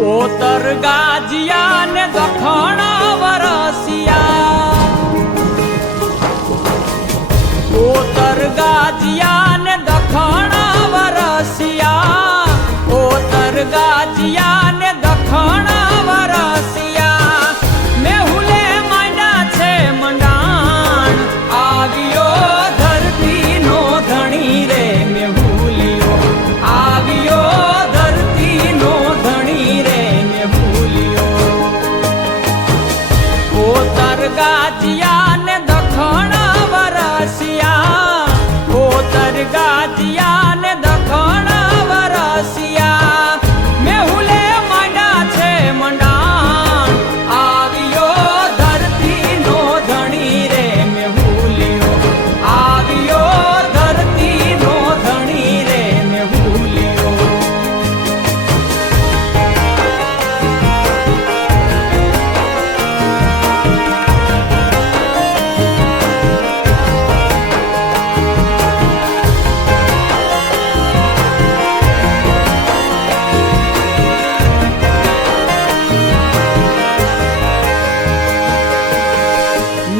પોતર ગાજિયા ને દખો